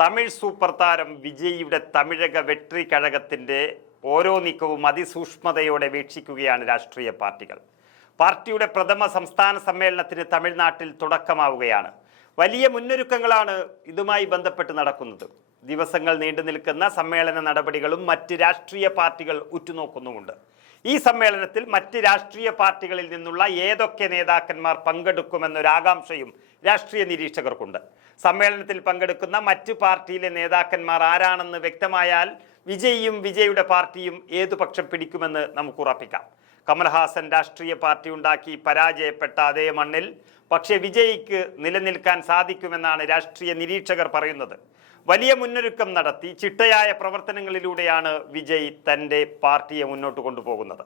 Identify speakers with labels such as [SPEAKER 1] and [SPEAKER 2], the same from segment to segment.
[SPEAKER 1] Tamil super താരം വിജയിയുടെ തമിഴക വെട്രി കഴകത്തിന്റെ ഓരോ നീക്കവും അതിസൂക്ഷ്മതയോടെ വീക്ഷിക്കുകയാണ് രാഷ്ട്രീയ പാർട്ടികൾ. പാർട്ടിയുടെ പ്രഥമ സംസ്ഥാന സമ്മേളനത്തിന് തമിഴ്നാട്ടിൽ തുടക്കമാവുകയാണ്. വലിയ മുന്നൊരുക്കങ്ങളാണ് ഇതുമായി ബന്ധപ്പെട്ട് നടക്കുന്നത്. ദിവസങ്ങൾ നീണ്ടു നിൽക്കുന്ന സമ്മേളന നടപടികളും മറ്റ് രാഷ്ട്രീയ പാർട്ടികൾ ഉറ്റുനോക്കുന്നുമുണ്ട്. ഈ സമ്മേളനത്തിൽ മറ്റ് രാഷ്ട്രീയ പാർട്ടികളിൽ നിന്നുള്ള ഏതൊക്കെ നേതാക്കന്മാർ പങ്കെടുക്കുമെന്നൊരാകാംക്ഷയും രാഷ്ട്രീയ നിരീക്ഷകർക്കുണ്ട്. സമ്മേളനത്തിൽ പങ്കെടുക്കുന്ന മറ്റ് പാർട്ടിയിലെ നേതാക്കന്മാർ ആരാണെന്ന് വ്യക്തമായാൽ വിജയിയും വിജയുടെ പാർട്ടിയും ഏതു പക്ഷം പിടിക്കുമെന്ന് നമുക്ക് ഉറപ്പിക്കാം. കമൽഹാസൻ രാഷ്ട്രീയ പാർട്ടി ഉണ്ടാക്കി പരാജയപ്പെട്ട അതേ മണ്ണിൽ പക്ഷേ വിജയിക്ക് നിലനിൽക്കാൻ സാധിക്കുമെന്നാണ് രാഷ്ട്രീയ നിരീക്ഷകർ പറയുന്നത്. വലിയ മുന്നൊരുക്കം നടത്തി ചിട്ടയായ പ്രവർത്തനങ്ങളിലൂടെയാണ് വിജയ് തന്റെ പാർട്ടിയെ മുന്നോട്ട് കൊണ്ടുപോകുന്നത്.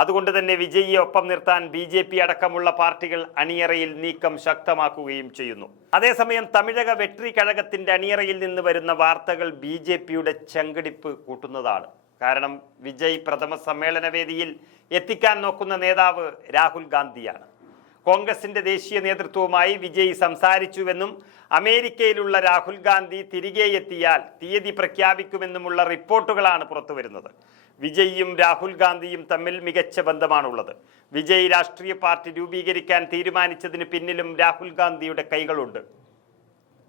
[SPEAKER 1] അതുകൊണ്ട് തന്നെ വിജയിയെ ഒപ്പം നിർത്താൻ ബി ജെ പി അടക്കമുള്ള പാർട്ടികൾ അണിയറയിൽ നീക്കം ശക്തമാക്കുകയും ചെയ്യുന്നു. അതേസമയം തമിഴക വെട്രി കഴകത്തിന്റെ അണിയറയിൽ നിന്ന് വരുന്ന വാർത്തകൾ ബി ജെ പിയുടെ ചങ്കടിപ്പ് കൂട്ടുന്നതാണ്. കാരണം വിജയ് പ്രഥമ സമ്മേളന വേദിയിൽ എത്തിക്കാൻ നോക്കുന്ന നേതാവ് രാഹുൽ ഗാന്ധിയാണ്. കോൺഗ്രസിന്റെ ദേശീയ നേതൃത്വവുമായി വിജയ് സംസാരിച്ചുവെന്നും അമേരിക്കയിലുള്ള രാഹുൽ ഗാന്ധി തിരികെ എത്തിയാൽ തീയതി പ്രഖ്യാപിക്കുമെന്നുമുള്ള റിപ്പോർട്ടുകളാണ് പുറത്തുവരുന്നത്. വിജയ്യും രാഹുൽ ഗാന്ധിയും തമ്മിൽ മികച്ച ബന്ധമാണുള്ളത്. വിജയ് രാഷ്ട്രീയ പാർട്ടി രൂപീകരിക്കാൻ തീരുമാനിച്ചതിന് പിന്നിലും രാഹുൽ ഗാന്ധിയുടെ കൈകളുണ്ട്.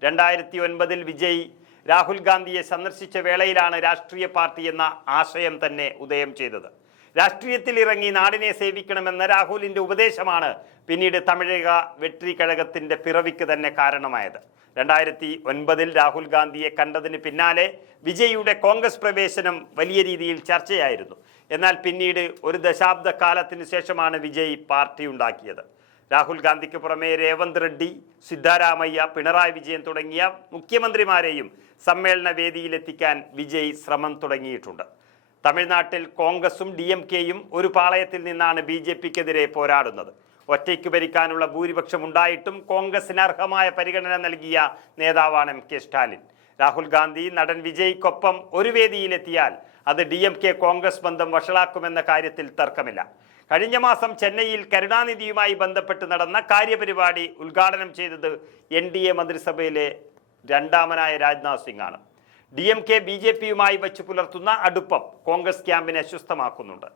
[SPEAKER 1] രണ്ടായിരത്തി ഒൻപതിൽ വിജയ് രാഹുൽ ഗാന്ധിയെ സന്ദർശിച്ച വേളയിലാണ് രാഷ്ട്രീയ പാർട്ടി എന്ന ആശയം തന്നെ ഉദയം ചെയ്തത്. രാഷ്ട്രീയത്തിൽ ഇറങ്ങി നാടിനെ സേവിക്കണമെന്ന രാഹുലിന്റെ ഉപദേശമാണ് പിന്നീട് തമിഴക വെട്രി കഴകത്തിന്റെ പിറവിക്ക് തന്നെ കാരണമായത്. രണ്ടായിരത്തി ഒൻപതിൽ രാഹുൽ ഗാന്ധിയെ കണ്ടതിന് പിന്നാലെ വിജയിയുടെ കോൺഗ്രസ് പ്രവേശനം വലിയ രീതിയിൽ ചർച്ചയായിരുന്നു. എന്നാൽ പിന്നീട് ഒരു ദശാബ്ദ കാലത്തിന് ശേഷമാണ് വിജയ് പാർട്ടി ഉണ്ടാക്കിയത്. രാഹുൽ ഗാന്ധിക്ക് പുറമെ രേവന്ത് റെഡ്ഡി സിദ്ധാരാമയ്യ പിണറായി വിജയൻ തുടങ്ങിയ മുഖ്യമന്ത്രിമാരെയും സമ്മേളന വേദിയിലെത്തിക്കാൻ വിജയ് ശ്രമം തുടങ്ങിയിട്ടുണ്ട്. തമിഴ്നാട്ടിൽ കോൺഗ്രസും ഡി എം കെയും ഒരു പാളയത്തിൽ നിന്നാണ് ബി ജെ പിക്കെതിരെ പോരാടുന്നത്. ഒറ്റയ്ക്ക് ഭരിക്കാനുള്ള ഭൂരിപക്ഷം ഉണ്ടായിട്ടും കോൺഗ്രസിന് അർഹമായ പരിഗണന നൽകിയ നേതാവാണ് എം കെ സ്റ്റാലിൻ. രാഹുൽ ഗാന്ധി നടൻ വിജയ്ക്കൊപ്പം ഒരു വേദിയിലെത്തിയാൽ അത് ഡി എം കെ കോൺഗ്രസ് ബന്ധം വഷളാക്കുമെന്ന കാര്യത്തിൽ തർക്കമില്ല. കഴിഞ്ഞ മാസം ചെന്നൈയിൽ കരുണാനിധിയുമായി ബന്ധപ്പെട്ട് നടന്ന കാര്യപരിപാടി ഉദ്ഘാടനം ചെയ്തത് എൻ മന്ത്രിസഭയിലെ രണ്ടാമനായ രാജ്നാഥ് സിംഗ് ആണ് D M K B J പിയുമായി വച്ച് പുലർത്തുന്ന അടുപ്പം കോൺഗ്രസ് ക്യാമ്പിനെ അസ്വസ്ഥമാക്കുന്നുണ്ട്.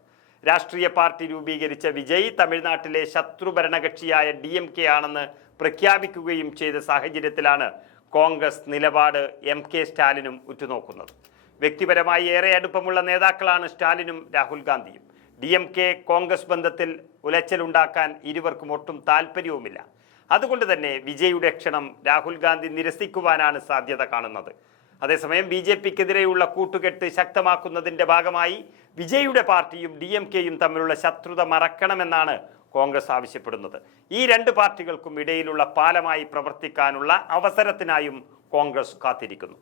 [SPEAKER 1] രാഷ്ട്രീയ പാർട്ടി രൂപീകരിച്ച വിജയ് തമിഴ്നാട്ടിലെ ശത്രു ഭരണകക്ഷിയായ ഡി എം കെ ആണെന്ന് പ്രഖ്യാപിക്കുകയും ചെയ്ത സാഹചര്യത്തിലാണ് കോൺഗ്രസ് നിലപാട് എം കെ സ്റ്റാലിനും ഉറ്റുനോക്കുന്നത്. വ്യക്തിപരമായി ഏറെ അടുപ്പമുള്ള നേതാക്കളാണ് സ്റ്റാലിനും രാഹുൽ ഗാന്ധിയും. ഡി എം കെ കോൺഗ്രസ് ബന്ധത്തിൽ ഉലച്ചിലുണ്ടാക്കാൻ ഇരുവർക്കും ഒട്ടും താല്പര്യവുമില്ല അതുകൊണ്ട് തന്നെ വിജയുടെ ക്ഷണം രാഹുൽ ഗാന്ധി നിരസിക്കുവാനാണ് സാധ്യത കാണുന്നത്. അതേസമയം ബി ജെ പിക്കെതിരെയുള്ള കൂട്ടുകെട്ട് ശക്തമാക്കുന്നതിന്റെ ഭാഗമായി വിജയുടെ പാർട്ടിയും ഡി എം കെയും തമ്മിലുള്ള ശത്രുത മറക്കണമെന്നാണ് കോൺഗ്രസ് ആവശ്യപ്പെടുന്നത്. ഈ രണ്ട് പാർട്ടികൾക്കും ഇടയിലുള്ള പാലമായി പ്രവർത്തിക്കാനുള്ള അവസരത്തിനായും കോൺഗ്രസ് കാത്തിരിക്കുന്നു.